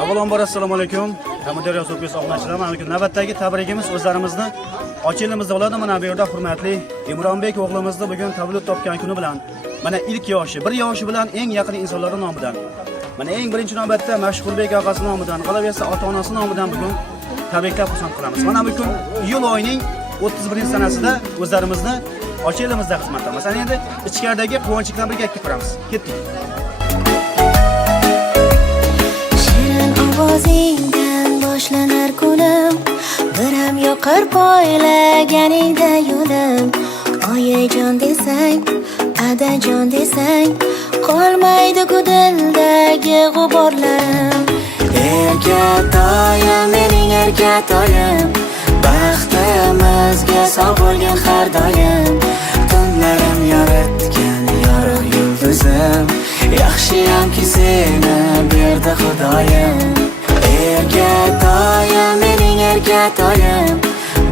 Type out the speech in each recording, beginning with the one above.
Avvalambor assalomu alaykum. Hamdardor so'zsiz oqlashlar. Mana bu navbatdagi tabrigimiz o'zlarimizni ochilimizda bo'ladi. Mana bu yerda hurmatli Imronbek o'g'limizni bugun tavallud topgan kuni bilan, mana ilk yoshi, bir yoshi bilan eng yaqin insonlar nomidan, mana eng birinchi navbatda Mashhurbek og'asi nomidan, qolaversa ota-onasi nomidan bugun tabriklab xursand qilamiz. Mana bu kun iyul oyining 31-sanasida o'zlarimizni ochilimizda xizmatdamiz. Mana endi ichkaridagi quvonchlikdan birga ko'ramiz. Ketdik. Ovozingdan boshlanar kunim, biram yoqar poylaganingda yo'lim. Oyijon desang, adajon desang, qolmaydi ku dildagi g'uborlarim. Erkatoyim, mening erkatoyim, baxtimizga sog' bo'lgin har doim. Tunlarim yoritgan yorug' yulduzim, yaxshiyamki seni berdi Xudoyim. Erkatoyim, mening erkatoyim,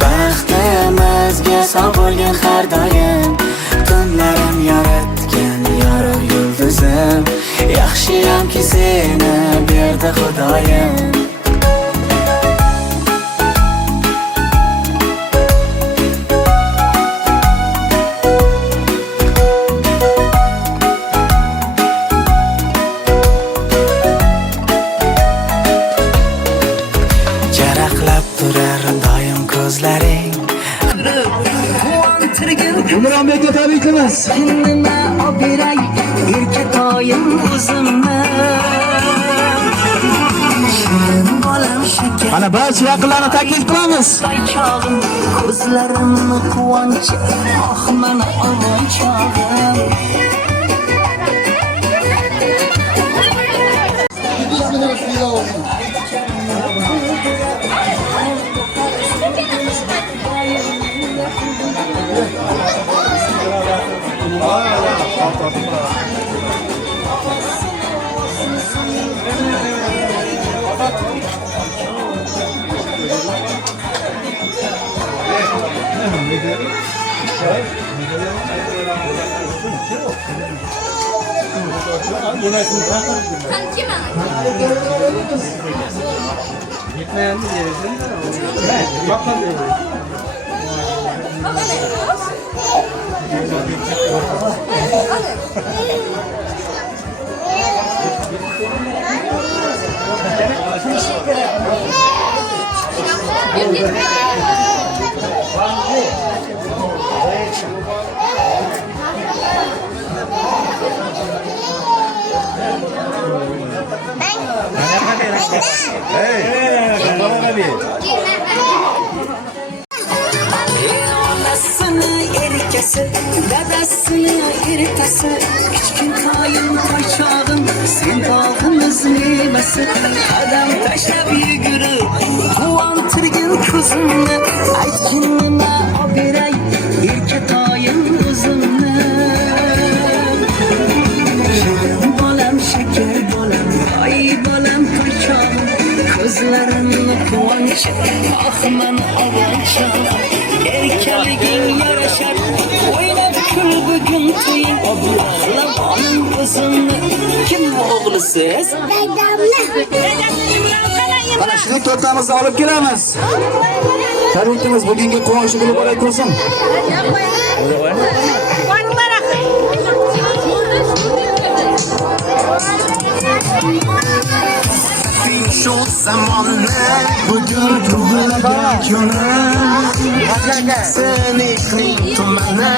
baxtimizga sog' bo'lgin har doim. Tunlarim yoritgan yorug' yulduzim, yaxshiyamki seni berdi Xudoyim. Imronbekka tabriklaymiz. Nima oberay, erkatoyim o'zimni. Bolam shakar. Mana barcha yaqinlarni taklif qilamiz. Chog'im, ko'zlarimni quvonchi, oh mana omon chog'im. Dadasını eritası, kichkintoyim toychog'im, sen dog'imiz mevasi. Qadam tashlab yugurib, quvontirgin ko'zimni, aytgin nima oberay, erkatoyim o'zimni. Shirin bolam, shakar bolam, oy bolam toychog'im, ko'zlarimni quvonchi, oh mana omon chog'im. Erkaliging yarashar, o'ynab kul bugun to'ying, obuqlab oling o'zimni. Kim o'g'lisiz? Mana shuni to'rtamizni olib kelamiz. Tabrikimiz bugungi quvonchi bo'lib bo'lsin. Shu zamonni bugun tug'ilgan kuni, Senixning tumani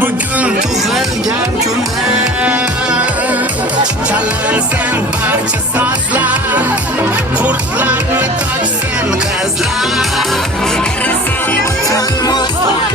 bugun tug'ilgan kuni. Chalinsin barcha sozlar, qurtlarni tochsin qizlar, erisin butun muzlar.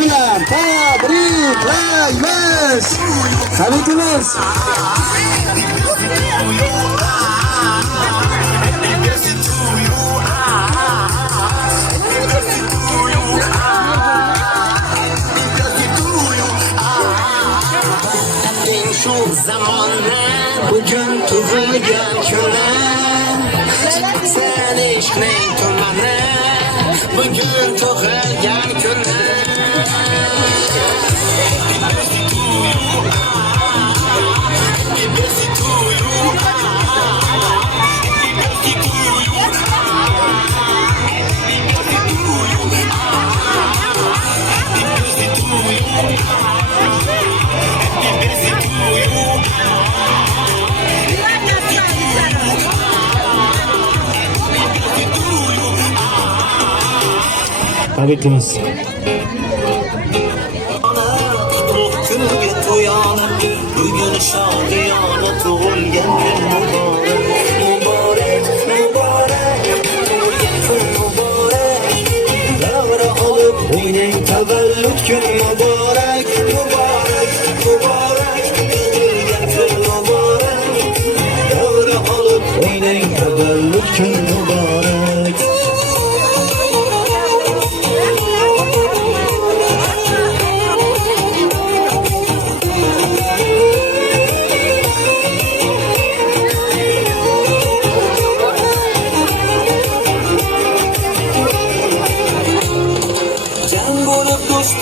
bilan tabriklaymiz. Tabriklaymiz. Şu zamanla bugün tug'ilgan kunim sen ishqning tumani bugün tug'ilgan Tabriklaymiz. kunga to'yonib bugun shodiyona tug'ilgan kun muborak muborak muborak tug'ilgan kun muborak davra olib o'ynang tavallud kun muborak muborak muborak tug'ilgan kun muborak davra olib o'ynang tavallud kun muborak.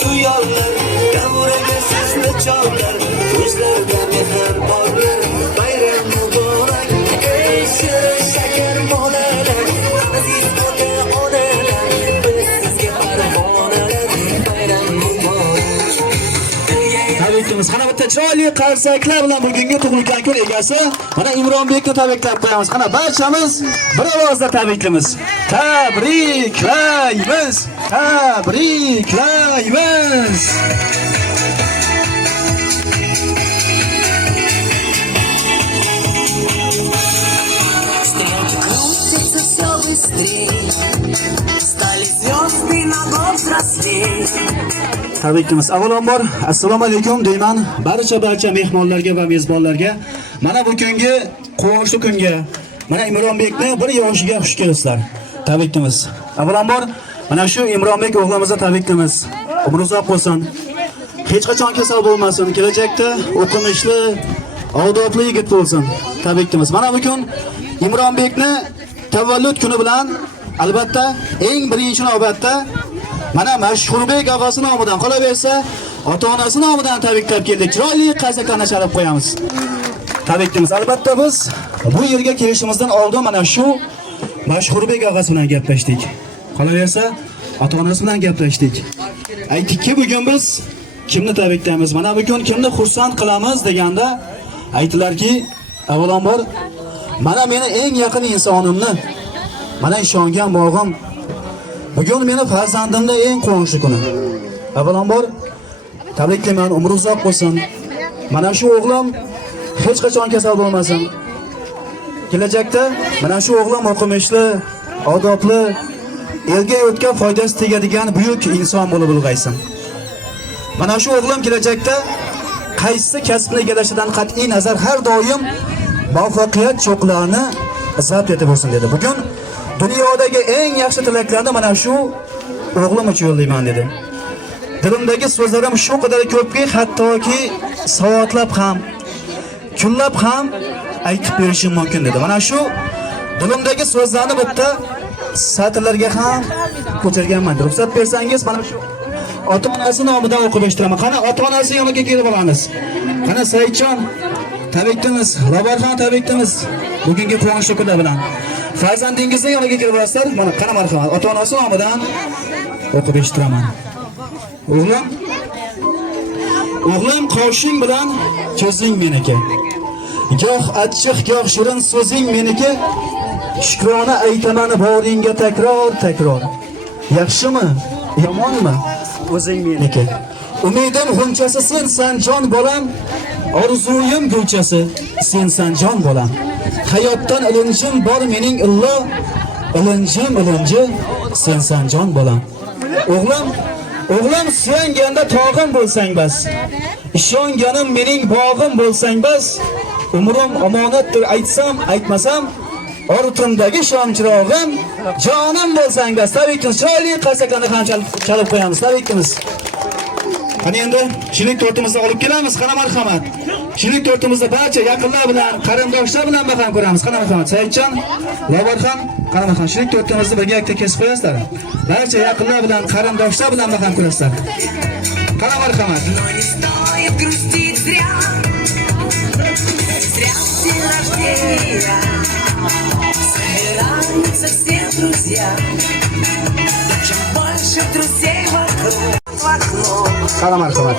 Tuyarlar, davraga sizni chorlar, ko'zlarda mehr borlar, bayram muborak, ey shirin shakar bolalar, aziz ota-onalar, biz sizga parvonalar, bayram muborak. Tabriklaymiz. Qana bitta chiroyli qarsaklar bilan bugungi tug'ilgan kun egasi mana Imronbekni tabriklab qo'yamiz. Qana barchamiz bir ovozda tabriklaymiz. Tabriklaymiz. Tabriklaymiz. Стрелки крутятся все быстрее, стали звезды на год взрослее. Tabriklaymiz. Avvalambor assalomu alaykum deyman barcha mehmonlarga va mezbonlarga. Mana bugungi quvonchli kunga mana Imronbekni bir yoshiga xush kelibsizlar. Tabriklaymiz. Avvalambor mana shu Imronbek o'g'limizni tabriklaymiz. Umri uzoq bo'lsin. Hech qachon kasal bo'lmasin. Kelajakda o'qimishli, odobli yigit bo'lsin. Tabriklaymiz. Mana bugun Imronbekni tavallud kuni bilan albatta eng birinchi navbatda mana Mashhurbek og'asi nomidan qolaversa, ota-onasi nomidan tabriklab keldik. Chiroyli qarsaklarni chalib qo'yamiz. Tabriklaymiz. Albatta biz bu yerga kelishimizdan oldin mana shu Mashhurbek og'asi bilan gaplashdik. Qolaversa, ota-onasi bilan gaplashdik. Aytdikki, bugun biz kimni tabriklaymiz? Mana bugun kimni xursand qilamiz deganda aytdilarki, avvalambor mana meni eng yaqin insonimni, mana ishongan bog'im, bugun meni farzandimni eng quvonchli kuni. Avvalambor tabriklayman, umri uzoq bo'lsin. Mana shu o'g'lim hech qachon kasal bo'lmasin. Kelajakda mana shu o'g'lim o'qimishli, odobli, elga o'tgan foydasi tegadigan buyuk inson bo'lib ulg'aysin. Mana shu o'g'lim kelajakda qaysi kasbni egallashidan qat'iy nazar har doim muvaffaqiyat cho'qlarini zabt etib bo'lsin dedi. Bugun dunyodagi eng yaxshi tilaklarni mana shu o'g'lim uchun yo'llayman dedi. Dilimdagi so'zlarim shu qadar ko'pki, hattoki soatlab ham, kunlab ham aytib berishim mumkin dedi. Mana shu dilimdagi so'zlarni bitta satrlarga ham ko'chirganman. Ruxsat bersangiz, mana shu ota-onasi nomidan o'qib eshitiraman. Qani ota-onasi yoniga kelib olamiz. Qani Saidjon, tabriklaymiz. Labarxon, tabriklaymiz. Bugungi quvonchli kun bilan. Farzandingizning yoniga kelib olasizlar. Mana qani marhamat, ota-onasi nomidan o'qib eshitiraman. O'g'lim qoshing bilan ko'zing meniki. Goh achchiq, goh shirin so'zing meniki. Shukrona aytaman boringga takror. Yaxshimi, yomonmi? O'zing meniki. Umidim g'unchasi sensan jon bolam. Orzuyim gulchasi sensan jon bolam. Hayotdan ilinjim bor mening illo. Ilinji sensan jon bolam. O'g'lim O'g'lim suyanganda tog'im bo'lsang bas. Ishonganim mening bog'im bo'lsang bas. Umrim omonatdir aytsam, aytmasam, ortimdagi shomchirog'im jonim bo'lsang bas. Tabrikimiz, chiroyli qarsaklarni ham chalib qo'yamiz. Tabrikimiz. Qani endi shilik tortimizni olib kelamiz. Qana marhamat. Shilik tortimizni barcha yaqinlar bilan, qarindoshlar bilan baham ko'ramiz. Qana marhamat. Saidjon, Lobarxon, qana marhamat. Shilik tortimizni birga yakta kesib qo'yasizlar. Barcha yaqinlar bilan, qarindoshlar bilan baham ko'rasizlar. Qana marhamat. Но не стоит грустить зря. Зря день рождения. Собираются все друзья. Чем больше друзей вокруг, в окно. Qana marhamat.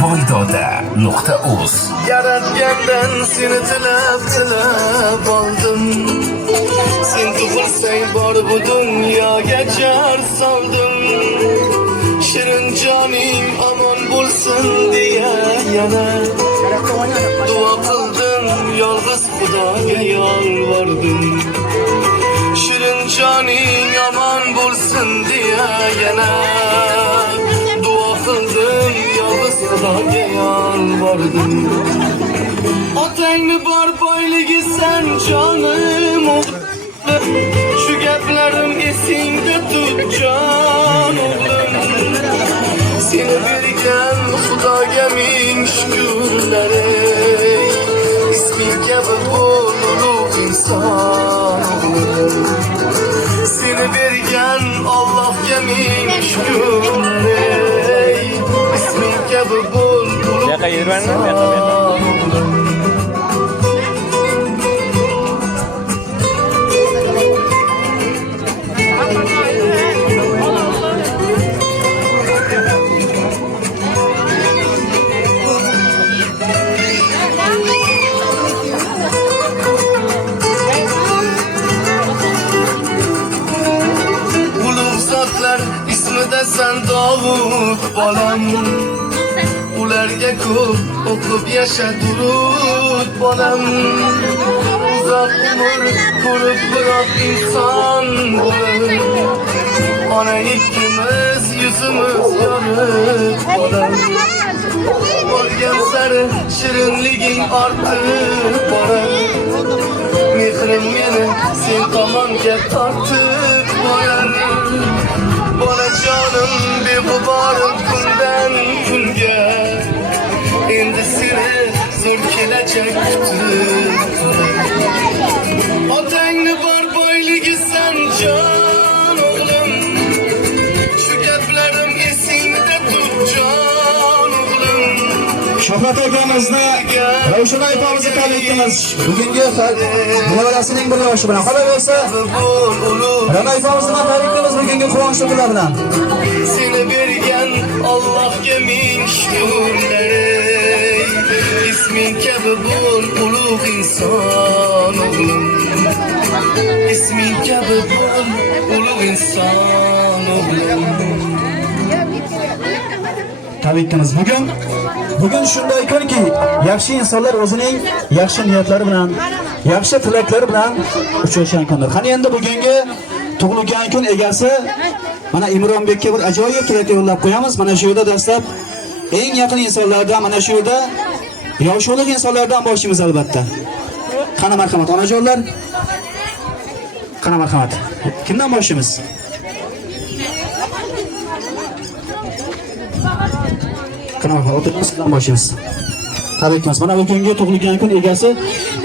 Voydoda.uz Yaratgandan seni tilab oldim. Sen tug'ilsang bor bu dunyoga jar soldim. Shirin joning omon bo'lsin deya yana duo qildim, yolg'iz Xudoga yolvordim. Shirin joning omon bo'lsin deya yana duo qildim, yolg'iz Xudoga yolvordim. Otangni bor boyligi san jonim o'g'lim. Shu gaplarim esingda tut jon o'g'lim. Seni bergan Xudoga ming shukrlar. Isming kabi bo'l ulug' inson o'g'lim. Seni bergan Allohga ming shukrlar. Isming kabi bo'l ulug' inson o'g'lim. Sen Davud bolam, ularga ko'p o'qib yasha durud bolam. Uzoq umr ko'rib biroq inson bo'lib, ona ikkimiz yuzimiz yorib bolam. Borgan sari shirinliging ortib borar, mehrim meni sen tomonga tortib borar. Bolajonim beg'uborim kundan kunga, endi seni zo'r kelajak kutib. Otangni bor boyligi san jon o'g'lim. Shu gaplarim esingda tut jon o'g'lim. Shohrat akamizni, Ravshan opamizni tabriklaymiz. Bugungi nevarasining bir yoshi bilan. Qolaversa, Rana opamizni tabriklaymiz bugungi quvonchli kunlar bilan. Seni bergan Allohga ming shukrlar. Isming kabi bo'l ulug' inson o'g'lim. Isming kabi bo'l ulug' inson o'g'lim. Tabriklaymiz. Bugun shunday kunki, yaxshi insonlar o'zining yaxshi niyatlari bilan, yaxshi tilaklari bilan uchrashgan kundir. Qani endi bugungi tug'ilgan kun egasi mana Imronbekka bir ajoyib tilak yo'llab qo'yamiz. Mana shu yerda dastlab eng yaqin insonlardan, mana shu yerda yoshlik insonlardan boshlaymiz albatta. Qani marhamat onajonlar. Qani marhamat. Kimdan boshlaymiz? Qani marhamat, o'tirmasdan boshlaymiz. Tabriklaymiz. Mana bugungi tug'ilgan kun egasi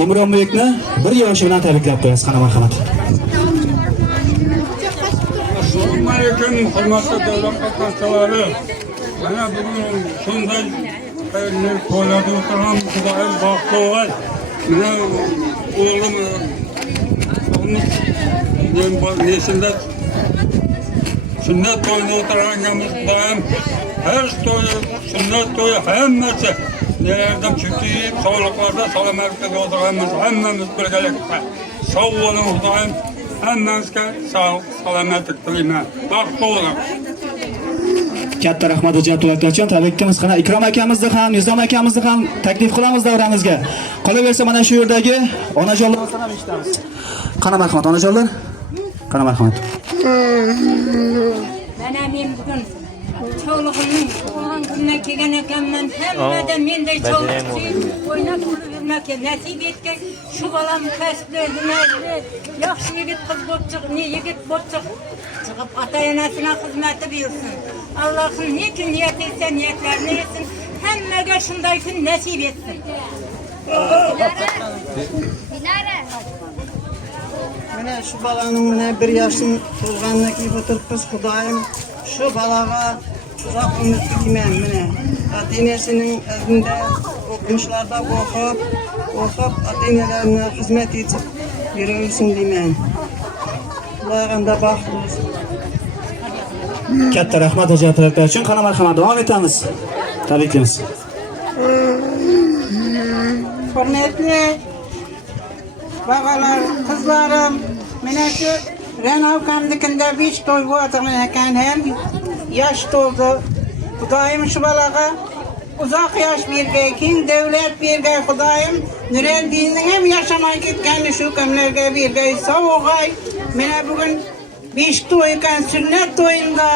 Imronbekni 1 yoshi bilan tabriklab qo'yasiz. Qani marhamat. Assalomu alaykum, hurmatli davlat qatnashchilari. Mana bugun shunday to'ylarda o'tirgan Xudoyim baxtli. Mana o'g'lim nesinde sünnet toyuna o'tirganmiz Xudoyim. Her to'yi, sünnet to'yi hammasi nelerden tutuyup, sağlıklarda, salomatlikda o'tirganmiz. Hammamiz birgalikda. Sog' bo'ling Xudoyim. Hammamizga sog', salomatlik tilayman. Baxtli bo'ling. Katta rahmat Hujjatullo akajon. Tabriklaymiz. Qana Ikrom akamizni ham, Nizom akamizni ham taklif qilamiz davramizga. Qolaversa mana shu yerdagi onajonlardan ham eshitamiz. Qana marhamat onajonlar. Qana marhamat. Mana men bugun cho'lig'imning tug'ilgan kuniga kelgan ekanman. Hammada menday cho'liq o'ynab yurmakka nasib etgan shu bolam kasbli, yaxshi yigit qiz bo'lib chiqib, yigit bo'lib chiqib ota-onasina xizmati buyursin. Allohim nechun niyat etsa niyatlarini etsin. Hammaga shunday kun nasib etsin. Mana shu balaning mana 1 yoshdan to'lgandan keyin o'tiribmiz. Xudoyim shu balaga uzoq umr tilayman. Mana ota-onasining iznida o'qimishlarda o'qib, ota-onalarga xizmat etib yuraversin deyman. Ularga baxt bo'lsin. Katta rahmat Hujjatullo aka uchun. Qana marhamat davom etamiz. Tabriklaymiz. Hurmatli bagalar, qizlarim, mana shu Renovkamnikida 5 to'y bo'lgan ekan, ham yosh to'ldi. Xudoyim shu balaga uzoq yosh bergay, keng davlat bergay. Xudoyim Nureddinning ham yashamay ketgani shu kimlarga bergay, sog'ay. Mana bugun 5 to'y ekan, sunnat to'yinda,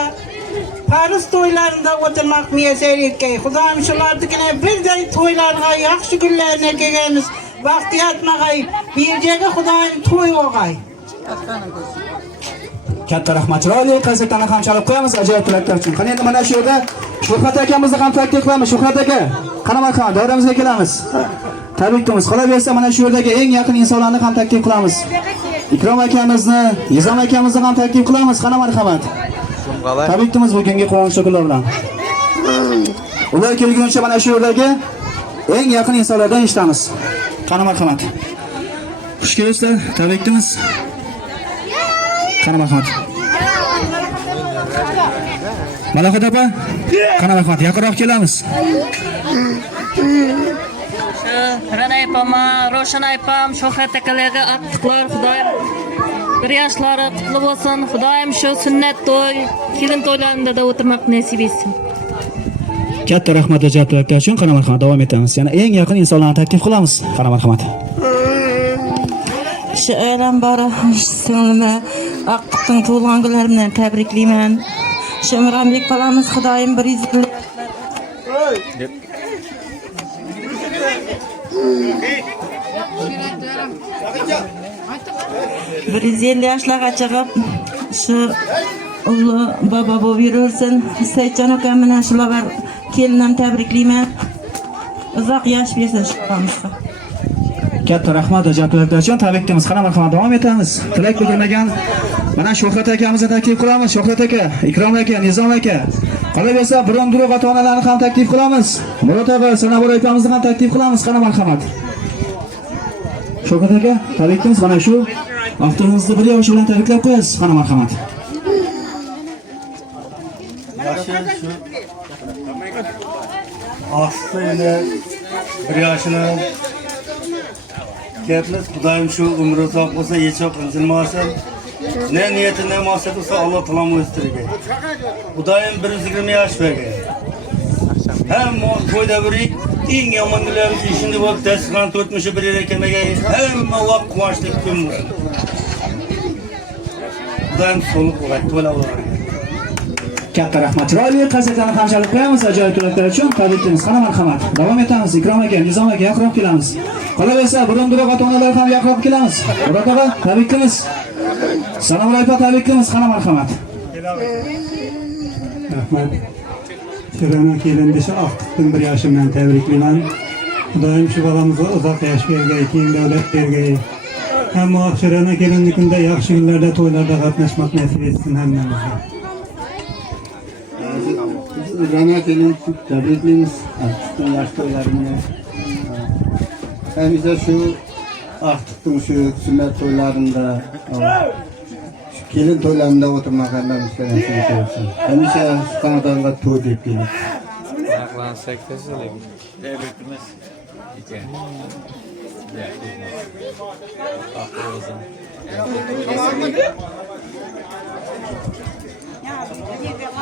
Paris to'ylarida o'tirmoq muyassar etgay. Xudoyim shularnikini birday to'ylarga, yaxshi kunlarga kelganmiz. Vaqti yetmag'ay, berjaga Xudoyim to'y o'g'ay. Katta rahmat. Chiroyli qazetlarni ham chalib qo'yamiz ajoyib tilaklar uchun. Qani endi mana shu yerda Shuhrat akamizni ham taklif qilamiz. Shuhrat aka, qana marhamat davramizga kelamiz. Tabriklaymiz. Qolaversa mana shu yerdagi eng yaqin insonlarni ham taklif qilamiz. Ikrom akamizni, Nizom akamizni ham taklif qilamiz. Qana marhamat. Tabriklaymiz bugungi quvonchli kunlar bilan. Ular kelguncha mana shu yerdagi eng yaqin insonlardan eshitamiz. Qana marhamat. Xush kelibsizlar. Tabriklaymiz. Qana marhamat. Malohat opa, qana marhamat, yaqinroq kelamiz. Rana aypam, Roshan aypam, Shuhrat akalarga atliqlar, Xudoyim 1 yoshlari qutlu bo'lsin. Xudoyim shu sunnat to'y, kelin to'ylarida da o'tirmoq nasib etsin. Katta rahmat Hujjatullo aka uchun. Qana marhamat davom etamiz. Yana eng yaqin insonlarni taklif qilamiz. Qana marhamat. Shu aylan bora singlimi Aqtning tug'ilgan kunlari bilan tabriklayman. Shimronbek balamiz Xudoyim 100 150 yoshlarga chiqib shu ulug' baba bo'lib yursin. Saidjon akam bilan shular kelinimni tabriklayman. Uzoq yosh bersin shu bolamizga. Katta rahmat Hujjatullo aka uchun. Tabriklaymiz. Qana marhamat davom etamiz. Tilak bildirmagan mana Shuhrat akamizni taklif qilamiz. Shuhrat aka, Ikrom aka, Nizom aka. Qolaversa biron-biron ota-onalarni ham taklif qilamiz. Murod aka, Sanabor akamizni ham taklif qilamiz. Qana marhamat. Shuhrat aka, tabriklaymiz. Mana shu avtobuzni 1 yosh bilan tabriklab qo'yasiz. Qana marhamat. Aslında 1 yaşını Kepimiz Xudoyim shu umri uzoq bo'lsa, yechoq injilmasin. Ne niyeti ne maqsad olsa Allah talamı o'stirgan. Xudoyim 120 yosh bergan. Hem to'yda birik eng yomonlar ishini vaqt dasturxon 40 bir yere kelmagan. Hamma vaqt quvonchli kun bo'lsin. Xudoyim sog'lik bo'lsin, to'la bo'lsin. Katta rahmat. Chiroyli qazetlarni ham chalib qo'yamiz ajoyib tilaklar uchun. Tabriklaymiz. Qana marhamat. Davom etamiz. Ikrom aka, Nizom aka yaqinroq kelamiz. Qolaversa biron-biron ota-onalar ham yaqinroq kelamiz. Murod aka, tabriklaymiz. Sanamur aka, tabriklaymiz. Qana marhamat. Rahmat. Şurana kelindi shu Aqtning 1 yoshimdan tabriklayman. Xudoyim shu bolamizga uzoq yosh bergay, keng davlat bergay. Hamma Shurana kelindi kunda yaxshi kunlarda, to'ylarda qatnashmoq nasib etsin hammamizga. Rana kelin tabriklaymiz. Aqtning yosh to'ylarini. Hemizde şu Aqtning şu sünnet to'ylarında, kelin to'ylarında oturmak anlamız gerekiyor. Hemizde Kanada'da to'y deb kelib. Aqlansak tezlik. Tabriklaymiz.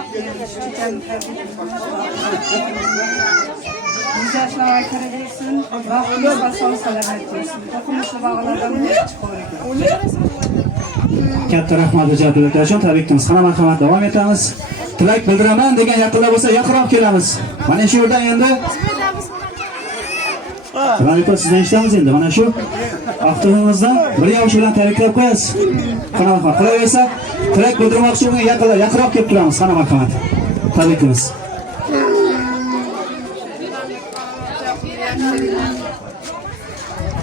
Yüz yaşlara kırılsın, baktığınızda sağ selamet olsun. Dokunuşlu bağlardan ne çıkıyor? Katta rahmat ijodkorlar uchun tabriklaymiz. Qana marhamat davom etamiz. Tilak bildiraman degan yaqinlar bo'lsa yaqinroq kelamiz. Mana shu yerdan endi Raiko sizdan eshitamiz endi. Mana shu avtobusdan bir yosh bilan tabriklab qo'yasiz. Qana marhamat. Qolaversa tilak bildirmoqchi bo'lgan yaqinlar yaqinroq kelib turamiz. Qana marhamat. Tabriklaymiz.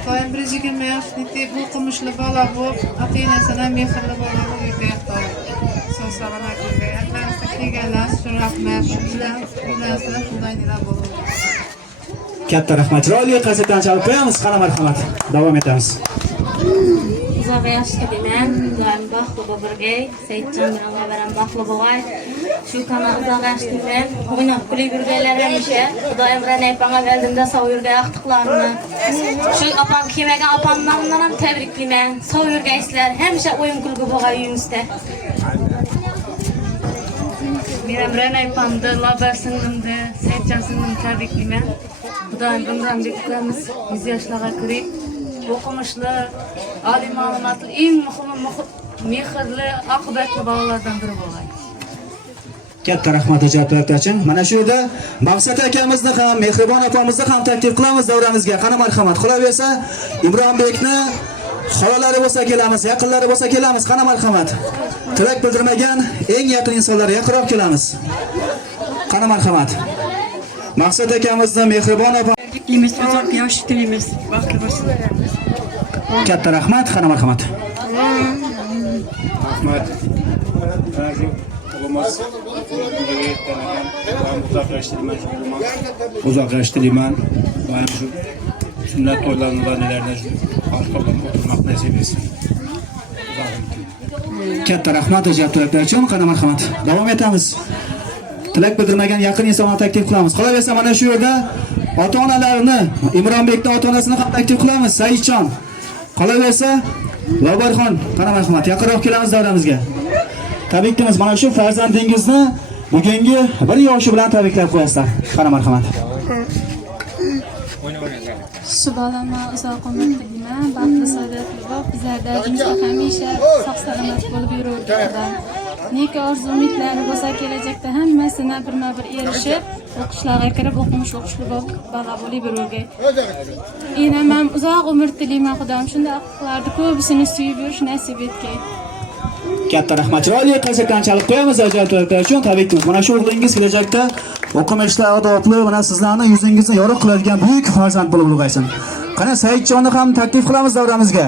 Doim bir 20 yoshlik o'qimishli bola bo'lib, ota-onasidan mehrli bola bo'lib yurgan. Sog' salomat yurgan. Atlarimizda kelganlar shu rahmat, ularga shunday nima bo'ldi. Katta rahmat. Chiroyli qasetdan chalib qo'yamiz. Qana marhamat. Davom etamiz. Uzoq yoshga deman, doim baxtli bo'lgay, Saidjon bilan beraman baxtli bo'lgay. Shu kana uzoq yoshlikdan o'ynab kulib yurganlar hamisha doim Ranaypanga keldimda sog' yurgay aqtiqlarni. Shu opam kelmagan opamdan ham tabriklayman. Sog' yurgaysizlar, hamisha o'yin kulgu bo'lgay uyimizda. Men ham Ranaypamda, Labar singlimda, Saidjon singlimni tabriklayman. Xudoyim umran bekamiz 100 yoshlarga kirib o'qimishli, oliy ma'lumotli, eng muhimi mehrli, oqibatli bolalardan biri bo'lgan. Katta rahmat ijodkorlar uchun. Mana shu yerda Maqsad akamizni ham, Mehribon opamizni ham taklif qilamiz davramizga. Qana marhamat. Qolaversa, Imronbekni xolalari bo'lsa kelamiz, yaqinlari bo'lsa kelamiz. Qana marhamat. Tilak bildirmagan eng yaqin insonlar yaqinroq kelamiz. Qana marhamat. Maqsad akamizni, Mehribon opamizni Uzoq yosh tilimiz. Baxtli bo'lsin. katta rahmat. Qana marhamat. Rahmat. Uzoqlashtirman. Mana shu sunnat to'ylardan nelardan orqadan o'tirmoq nasib etsin. Katta rahmat ijodkorlar uchun. Qana marhamat. Davom etamiz. Tilak bildirmagan yaqin insonni taklif qilamiz. Qolaversa mana shu yerda ota-onalarni, Imronbekning ota-onasini ham taklif qilamiz. Saidjon. Qolaversa Lobarxon, qana marhamat. Yaqinroq kelamiz davramizga. Tabriklaymiz. Mana shu farzandingizni bugungi 1 yoshi bilan tabriklab qo'yasizlar. Qana marhamat. Shu bolama uzoq umr tilayman, baxtli saodatli bo'lib, bizlarda yursa hamisha sog' salomat bo'lib yuravergan. Neki orzu umidlari bo'lsa kelajakda hammasini birma-bir erishib, o'qishlarga kirib, o'qishli bo'lib, bola bo'lib yuravergan. Yana men uzoq umr tilayman, Xudoim shunday aqllarni ko'pisini suyib yurish nasib etgay. Katta rahmat. Chiroyli qasetdan chalib qo'yamiz ijodkorlar uchun. Tabriklaymiz. Mana shu o'g'lingiz kelajakda o'qimishda odobli, mana sizlarning yuzingizni yorug' qiladigan buyuk farzand bo'lib ulg'aysin. Qana Saidjonni ham taklif qilamiz davramizga.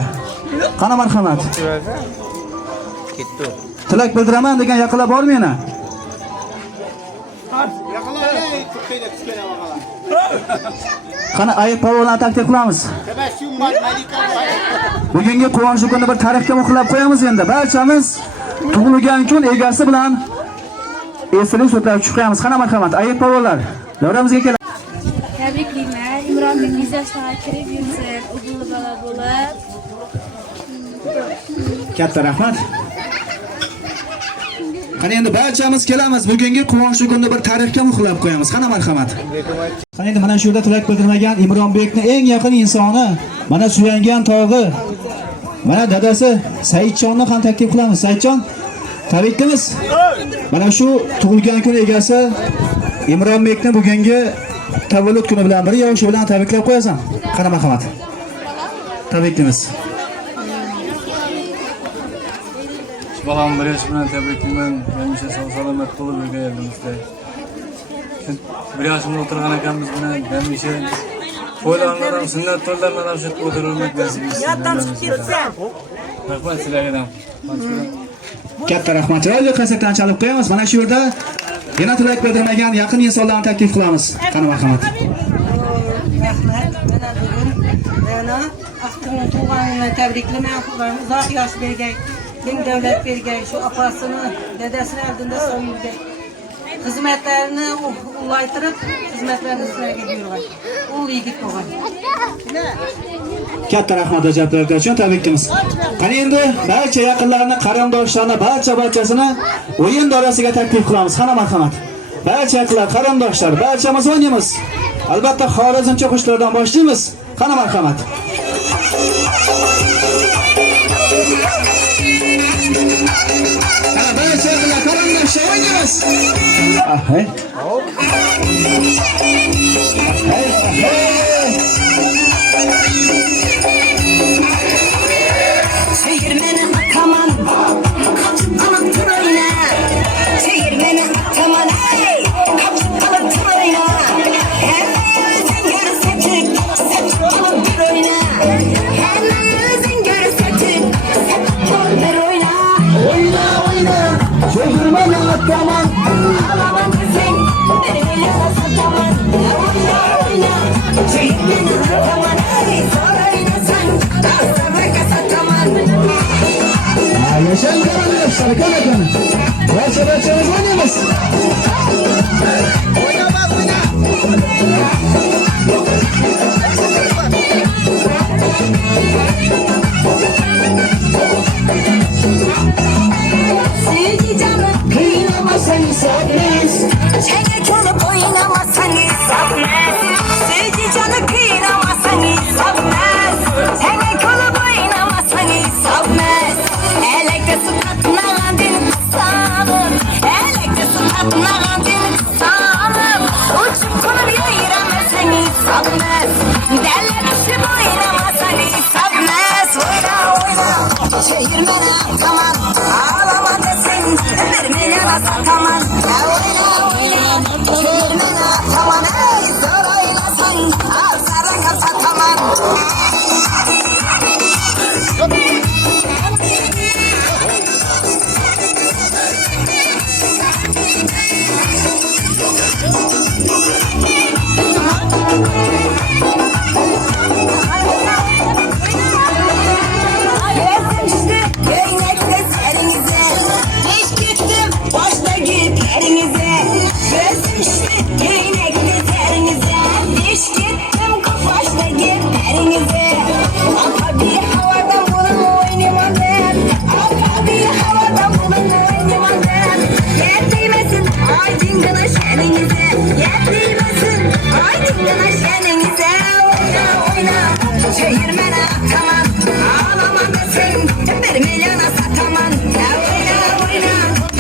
Qana marhamat. Ketdi. Tilak bildiraman degan yaqinlar bormi yana? Qana ayib polvonlarni taklif qilamiz. Bugungi quvonchli kunni bir tarixga muhrlab qo'yamiz endi. Barchamiz tug'ilgan kun egasi bilan eslik so'zlar tushib qo'yamiz. Qana marhamat, ayib polvonlar. Davramizga kelamiz. Tabriklayman. Imronbek 100 yoshlarga kirib yursin, o'g'illi bola bo'lib. Katta rahmat. Qani endi barchamiz kelamiz. Bugungi quvonchli kunni bir tarixga muhrlab qo'yamiz. Qana marhamat. Qani endi mana shu yerda tilak bildirmagan Imronbekning eng yaqin insoni, mana suyangan tog'i, mana dadasi Saidjonni ham taklif qilamiz. Saidjon, tabriklaymiz. Mana shu tug'ilgan kun egasi Imronbekning bugungi tavallud kuni bilan 1 yoshi bilan tabriklab qo'yasan. Qana marhamat. Tabriklaymiz. Balam bir yaş bilan tabriklayman. Hamisha sog' salomat bo'lib yurgan elimizda. Bir yaşımda o'tirgan ekanmiz bilan hamisha to'ylardan ham, sunnat to'ylardan ham shu o'tirolmak nasib etsin. Yoddan chiqib ketsan. Rahmat sizlarga ham. Katta rahmat. Chiroyli qasetdan chalib qo'yamiz. Mana shu yerda yana tilak bildirmagan yaqin insonlarni taklif qilamiz. Qana marhamat. Rahmat. Mana bugun yana aqtimni tug'anini tabriklayman. Uzoq yosh bergay, keng davlat bergay, shu opasini, dadasini oldinda sog' yurgay. Hizmetlerini ulaytırıp hizmetlerini sürekli ediyorlar. Ol yigit olgan. Katta rahmat ajablarga uchun tabriklamiz. Qani endi barcha yaqinlarni, qarindoshlarni, barchasini o'yin doirasiga taklif qilamiz. Qani marhamat. Barcha yaqinlar, qarindoshlar, barchamiz o'ynaymiz. Albatta xorazmcha qo'shiqlardan boshlaymiz. Qani marhamat. Qani barcha yaqinlar, qarindoshlar o'ynaymiz. Hey. Çevirmeni ataman, kaçıp alıp dur oyna. Çevirmeni ataman, hey, kaçıp alıp dur oyna. Hemen zengeri saçıp alıp dur oyna. Hemen zengeri saçıp alıp dur oyna. Oyna oyna, çevirmeni ataman. Ağlaman sen, benim yana sataman. Oyna oyna, çevirmeni ataman, hey, sonra oynasan, ağzına kasataman. Yaşayın arkadaşlar, kalın. Barçamız oynayamaz. Oynamaz oyna. Sevgi canım kıynamasan isabet. Çenek olup oynamasan isabet. Sevgi canım kıynamasan isabet. Çenek olup oynamasan isabet. Elekte su tatmagan deni kısalım. Elekte su tatmagan deni kısalım. Uçup konup yayıramasan isabet. Derler düşüp oynamasan isabet. Oyna oyna. Çevirmene ataman. Ağlama desin. Vermene sataman. Oyna oyna. Çevirmene ataman. Ey zor oynasan. Ağzara kasataman. Gezmişti göynekte serinize. Geç gittim başta giperinize. Gezmişti göynekte serinize. Geç gittim başta giperinize. Apa bir havadan bulun oynamadım. Apa bir havadan bulun oynamadım. Yetmesin aydın gına şeninize. Yetmesin aydın gına şeninize. Oyna oyna çevirmene ataman. Ağlama desin bir milyona sataman. Oyna oyna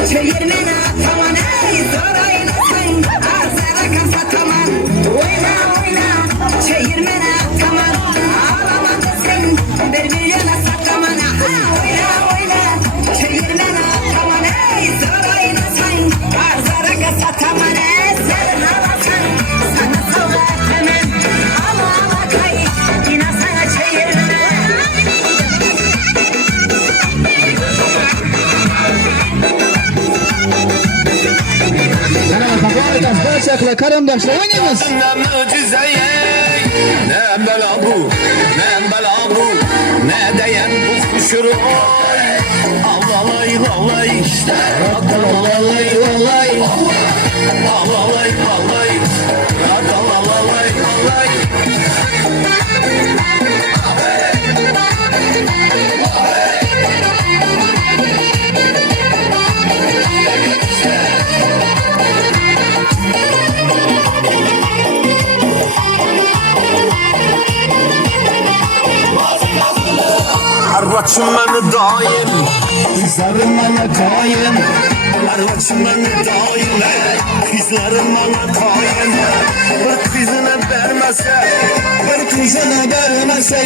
çevirmene ataman. Ey zor oynasın ağzına kasataman. Oyna oyna çevirmene ataman. Ağlama desin bir milyona sataman. Oyna oyna çevirmene ataman. Ey zor oynasın ağzına kasataman. Sen havasan sana savlat hemen. Ama kay yine sana çevirmene. Barcha qarindoshlar o'ynaymiz. Ne bela bu, ne bela bu, ne diyen bu kuşuru. Alalay lalay, alalay lalay, alalay lalay, alalay lalay. Arvaçım beni daim, kızlarım bana kain. Arvaçım beni daim, kızlarım bana kain. Bir kızına vermese, bir kızına vermese.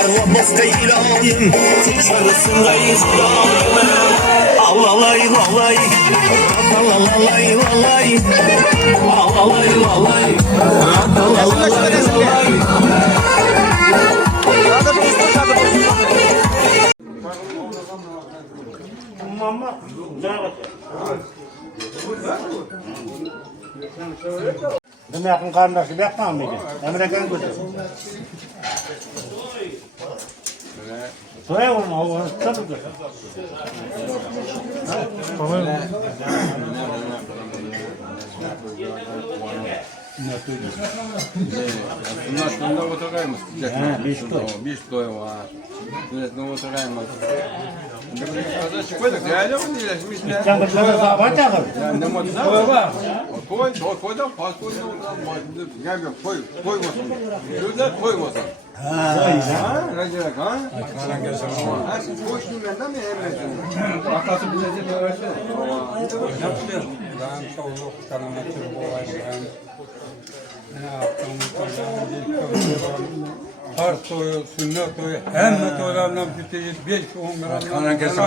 Arva basta ilayim, dışarısındayız daim. Alalay lalay, alalay lalay, alalay lalay, alalay lalay. Benim yakın kardeşim yapmam mıydı? Amerikan gözü. Soya olma, o tabii ki. Bunlar sonunda oturayımız. Beş toy var. Sünnetine oturayımız. Burada çıkmadık. Değerli mi diyelim? Biz ne? Sen başına zabat yakın. Ne model var? Koy da pas koy da gel koy olsun. Şurada koy olsun. Ha, racak ha? Her şey koş benden mi emredin? Akası bize de öğretti. Yapıyor. Ben çoğunluk tanımatır bu aydan. Ne yaptım? Her toyu, sünnet toyu, hem toylarından bitiyiz, 5-10 gram. Kanan kesin,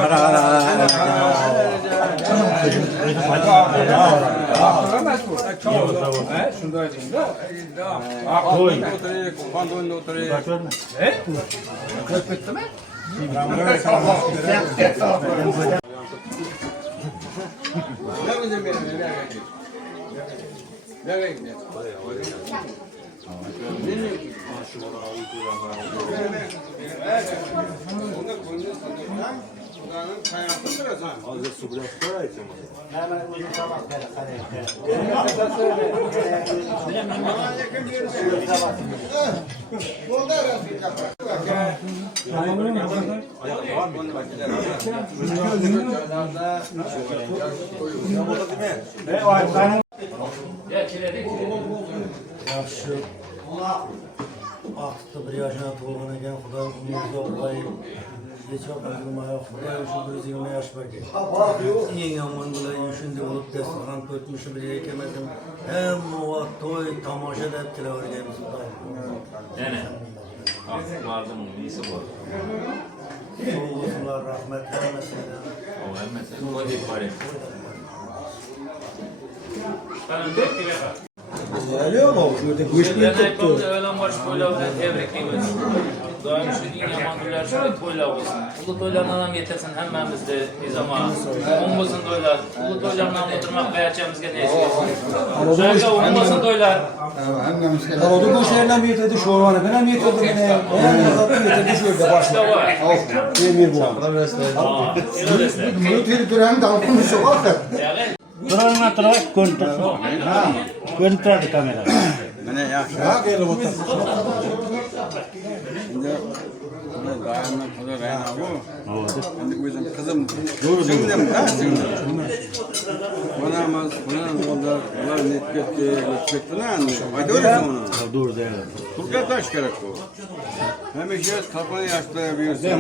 Yaxşı. Artıqda bir yaşına to'lgan ekan, Xudo umrimizga qo'yib, hech vaqt o'lmay, Xudo shu 120 yosh bo'lgan. Eng yomon bilan shunday bo'lib dasturxon ko'tmishi bir ekamadim. Hamma vaqt to'y tomosha deb kelaverganmiz. Yana. Mardum neyse bu. Sog'liklar, rahmat hammasiga. O hammasi ko'y deb qo'ying. Qanday keladi? Yok mu? Şurada güçlü tuttu. Öğlen başı toylarla tebrikliyoruz. Daim şu din yamanlar şöyle toylar olsun. Ulu toylardan getirsin hemmemiz de nizama. Olmasın toylar. Ulu toylardan oturmak hayatçamızga ne istiyorsun? Şöyle olmasın toylar. Havoda bu şehirden bir yetirdi şu ormanı. Ben hem yetirdim beni. Ben yetirdi şu evde başta. Emir bu. Bunu verip duran da almışı var da. Durana turarak ko'rintiradi kamera. Mana yaxshi. Ha, kelib o'tir. Endi doimman qilaverayman bu. Endi o'zim qizim singlim-da, singlim. Onamiz, ular net ketdilar. Aytaversin uni. Doğru. Turgatash kerak bu. Hamisha tapani yaşda bersin.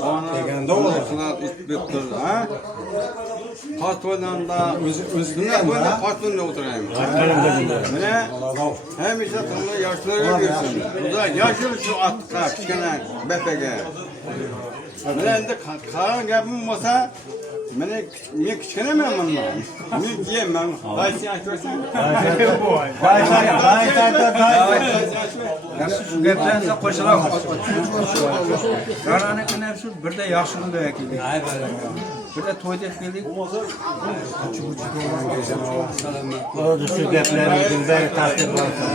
Ona deganda o'zlar ispetdir, ha? Patrondan da o'zimizga patronda o'tiraymi. Mana hamisha qilma yoshlarga bersin. Ular yoshlar shu atqa kichkina bapaga. Mana endi qaran gapim bo'lsa, men kichkinaman bundan. Men yeyman. Qaysi aytsan? Yaxshi shu gaplarga qo'shilib Qaranikini shu birda yaxshi bo'ldi keldik. Birda to'yda keldik. O'zi shu gaplarning bari tartib bo'lsin.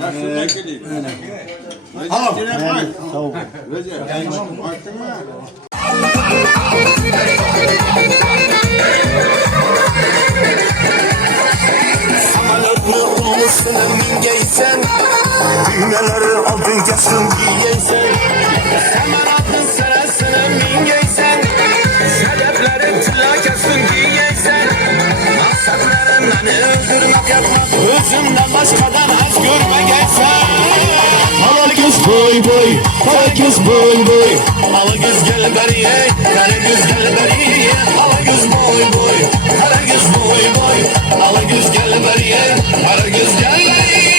Yaxshi keldik. Soğuk. Samanatlı olmuşsun mingeysen, düğmeleri altın kessin giyeysen. Samanatın sırasını mingeysen, sebepleri tilla kessin giyeysen. Maksatlarım beni öldürmek yapmak, özümden başkadan az görmeyeysen. Malagız boy boy, malagız boy boy. Malagız gel beriye, karagız gel beriye. Malagız boy boy, karagız boy boy. Malagız gel beriye, karagız gel beriye.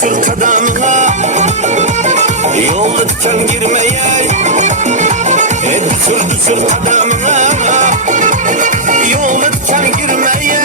Sür kadamına yolda diken girmeye sür kadamına yolda diken girmeye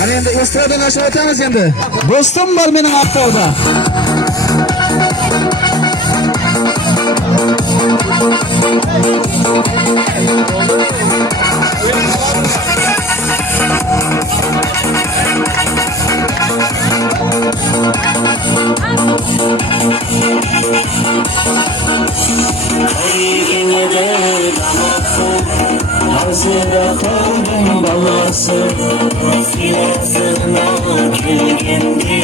Mana endi estradan oshib o'tamiz endi. Do'stim bor mening Aqto'da. Hazıra kaldım balası Sinasına külgendi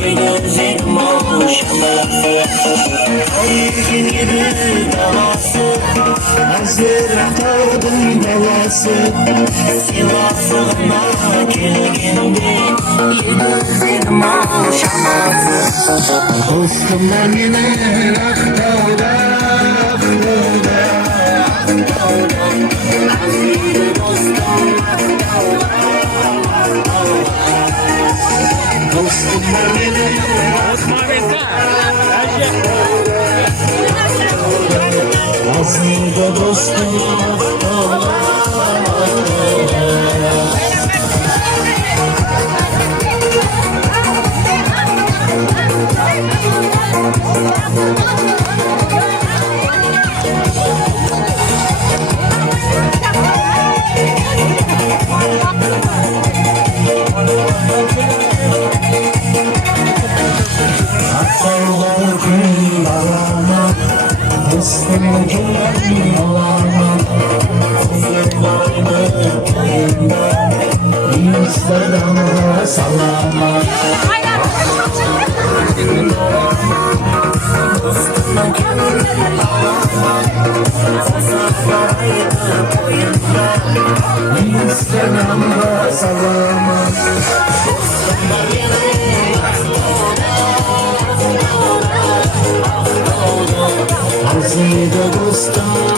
Yegözüm oluşması Ayın yedi dalası Hazıra kaldım balası Sinasına külgendi Yegözüm oluşması Dostumdan yine Aqto'da Aslında dostum Hazırda dostum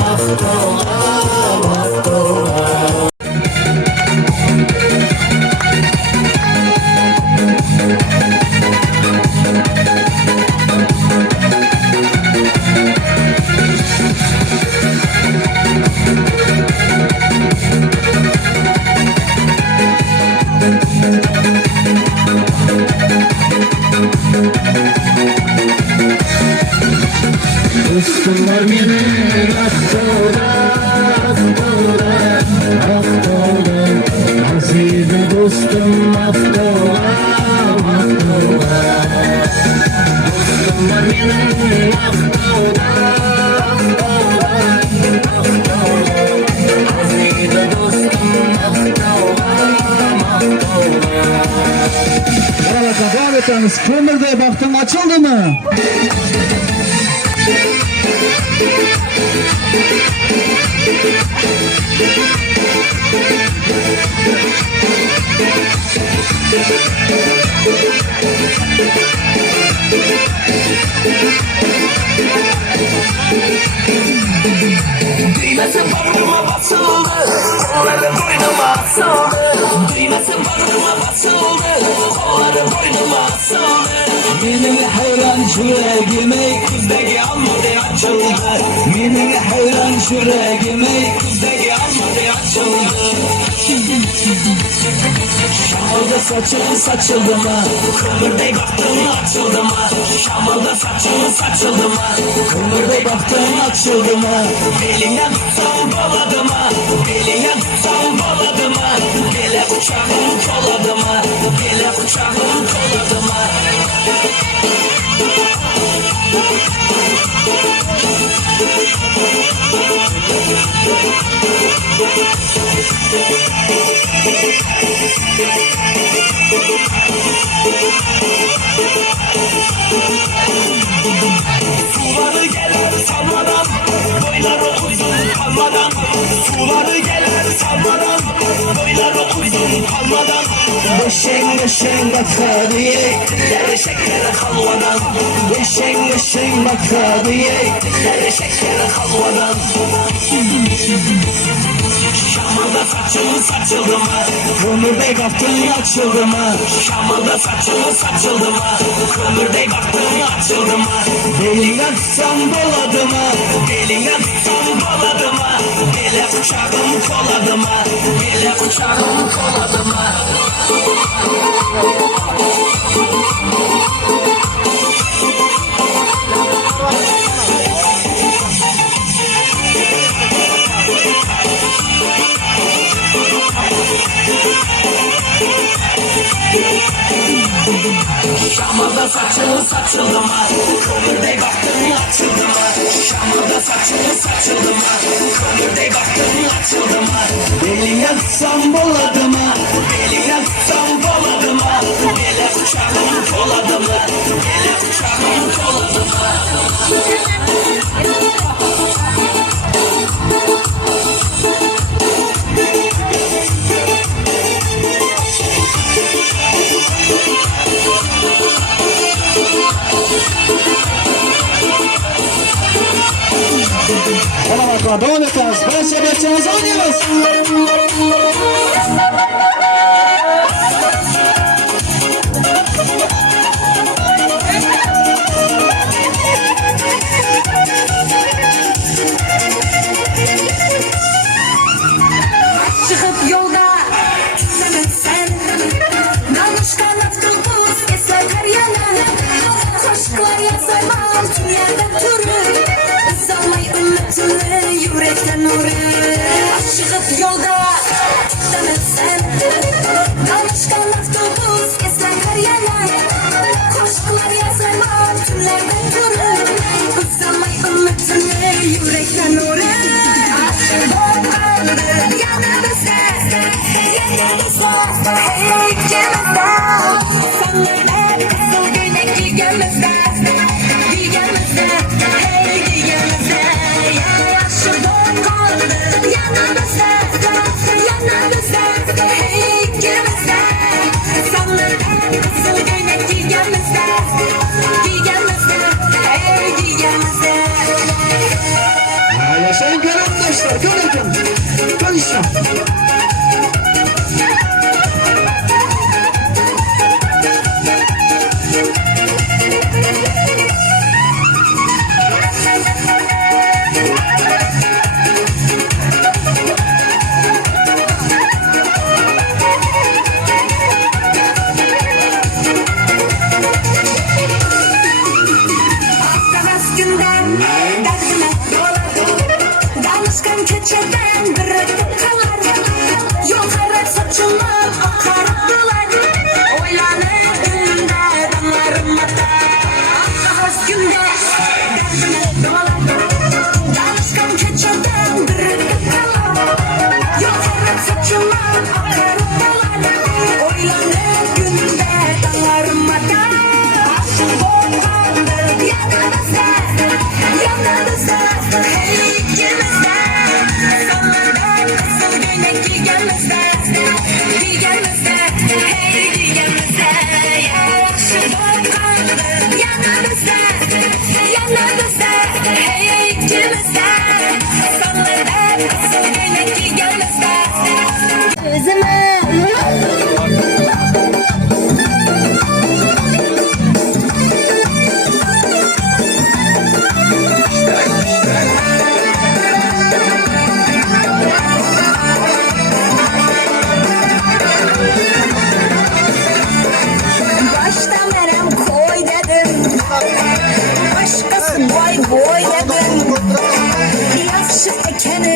maftuva, maftuva. Dostum var benim maftuva, maftuva, maftuva. Aziz dostum maftuva, maftuva. Evet, devam etamiz. Ko'mirday baxtim ochildimi? Düğmesin bağrıma basıldı, kolları boynuma asıldı. Düğmesin bağrıma basıldı, kolları boynuma asıldı. Benim hayran yüreğime kuzdaki almadı açıldı. Benim hayran yüreğime kuzdaki almadı açıldı. Şamalda saçın saçıldı mı? Kömürde baktın açıldı mı? Şamalda saçın saçıldı mı? Kömürde baktın açıldı mı? Belinden tutsam baladı mı? Belinden tutsam baladı mı? Gele uçağım koladı mı? Gele uçağım koladı mı? Suları gelir salmadan, boyları uzun kalmadan. Suları gelir salmadan, boyları uzun kalmadan. Beşen beşen bakar diye, her şeker halvadan. Beşen beşen bakar diye, her şeker halvadan. Şamalda saçın saçıldı mı? Kömürde baktın açıldı mı? Şamalda saçın saçıldı mı? Kömürde baktın açıldı mı? Belinden tutsam boladı mı? Belinden tutsam boladı mı? Gele uçağım koladı mı? Gele uçağım koladı mı? Şamalda saçın saçıldı mı? Kömürde baktın açıldı mı? Şamalda saçın saçıldı mı? Kömürde baktın açıldı mı? Belinden tutsam boladı mı? Belinden tutsam boladı mı? Gele uçağım koladı mı? Gele uçağım koladı mı? Ona devam etamiz. Barcha barchamiz oynaymiz. Çıkıp yolda sen Namışkan avtobus keser her yana Koşklar yazarmam tüm yerde türü Salmay ümmetini yürekten nuru Çıkıp yolda sen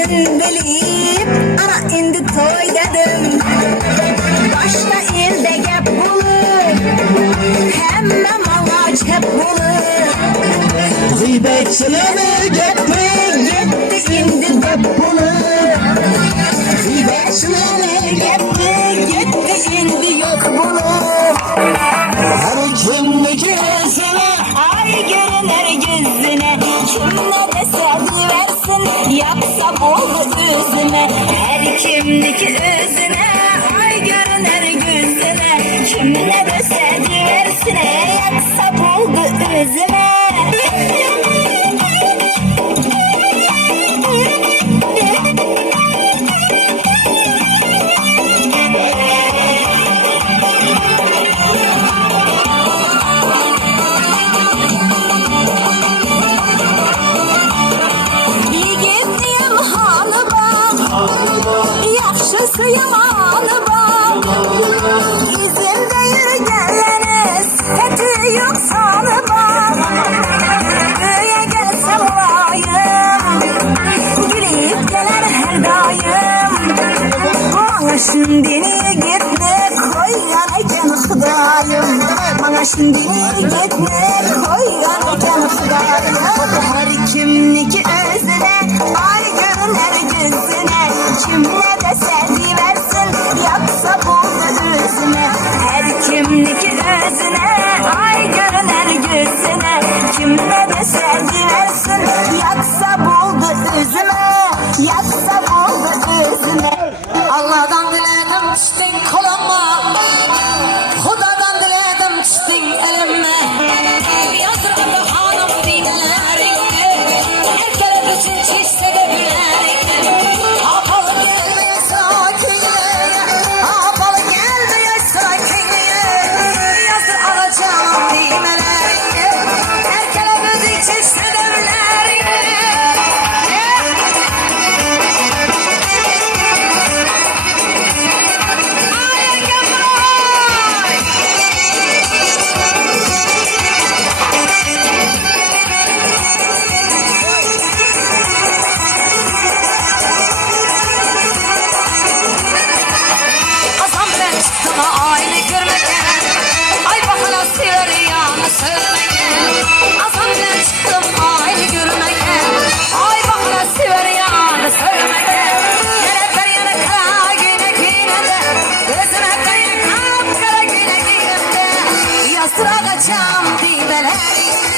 bilip ana indi toy dedim. Başta elde gap bulur, hemen bana çep bulur. Gıybetçilere Gitti indi gap bulur. Gıybetçilere Gitti indi yok bulur. Her kimdeki esene Ay görünür gözüne, kim ne dese versin, yapsa oldu üzüne. Her kimdeki özüne, ay görünür gözüne, kim ne dese versin, yapsa oldu üzüne. Yamanı bak, izinde yürüyeniniz, kötü yok sanı bak. Köye gelsem olayım, gülüp gelir her daim. Bana şimdini gitme koygan eken Xudayım. Bana şimdini gitme koygan eken Xudayım. Her kimniki özüne, ay görünür gözüne, kim ne dese yapsa buldu üzüne. Her kimdeki özüne, ay görünür gözüne, kim ne dese versin, yaksa buldu üzüme, yaksa buldu üzüme. Allah'tan diledim düştün koluma, Hudadan diledim düştün elime. Yazdırdı hanım dinlerini, erkeler için çişte de gülerini. Hapalı gelmeye sakinler, hapalı gelmeye sakinler. Yazdır alacağım düğmelerini, erkeler için çişte de gülerini. Aynı görmeye, ay bakana sever yanı sevmeye. Azamdan çıktım aynı görmeye, ay bakana sever yanı sevmeye. Yanaklar yanaklara güne güne de, gözüme kayın kapkara güne güne de. Yazdıracağım dibeleri.